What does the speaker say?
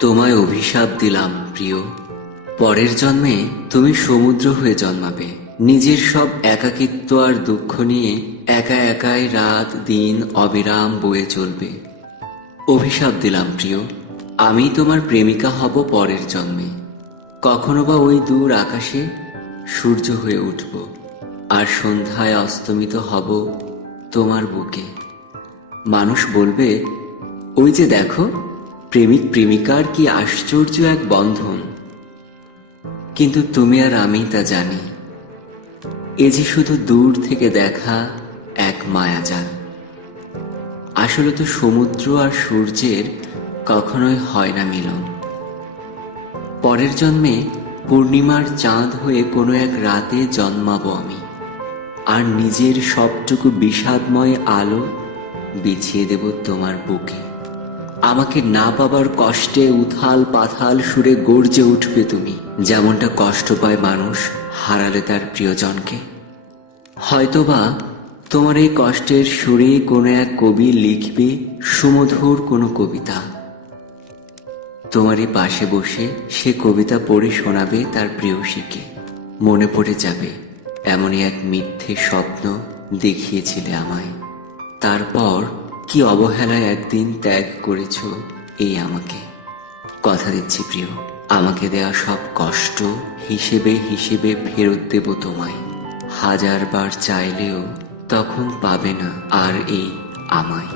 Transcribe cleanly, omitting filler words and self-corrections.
তোমায় অভিশাপ দিলাম প্রিয়, পরের জন্মে তুমি সমুদ্র হয়ে জন্মাবে। নিজের সব একাকিত্ব আর দুঃখ নিয়ে একা একাই রাত দিন অবিরাম বয়ে চলবে। অভিশাপ দিলাম প্রিয়, আমি তোমার প্রেমিকা হব পরের জন্মে। কখনো বা ওই দূর আকাশে সূর্য হয়ে উঠব, আর সন্ধ্যায় অস্তমিত হব তোমার বুকে। মানুষ বলবে, ওই যে দেখো, প্রেমিক প্রেমিকার কি আশ্চর্য এক বন্ধন। কিন্তু তুমি আর আমি তা জানি, এ যে শুধু দূর থেকে দেখা এক মায়াজাল। আসলে তো সমুদ্র আর সূর্যের কখনোই হয় না মিলন। পরের জন্মে পূর্ণিমার চাঁদ হয়ে কোনো এক রাতে জন্মাবো আমি, আর নিজের সবটুকু বিষাদময় আলো বিছিয়ে দেব তোমার বুকে। আমাকে না পাবার কষ্টে উথাল পাথাল সুরে গর্জে উঠবে তুমি, যেমনটা কষ্ট পায় মানুষ হারালে তার প্রিয়জনকে। হয়তোবা তোমার এই কষ্টের সুরে কোনো এক কবি লিখবে সুমধুর কোনো কবিতা। তোমারই পাশে বসে সে কবিতা পড়ে শোনাবে তার প্রেয়সীকে। মনে পড়ে যাবে এমনই এক মিথ্যে স্বপ্ন দেখিয়েছিলে আমায়। তারপর কি অবহেলায় একদিন ত্যাগ করেছ এই আমাকে। কথা দিচ্ছি প্রিয়, আমাকে দেয়া সব কষ্ট হিসেবে হিসেবে ফেরত দেব তোমায়। হাজারবার চাইলেও তখন পাবে না আর এই আমায়।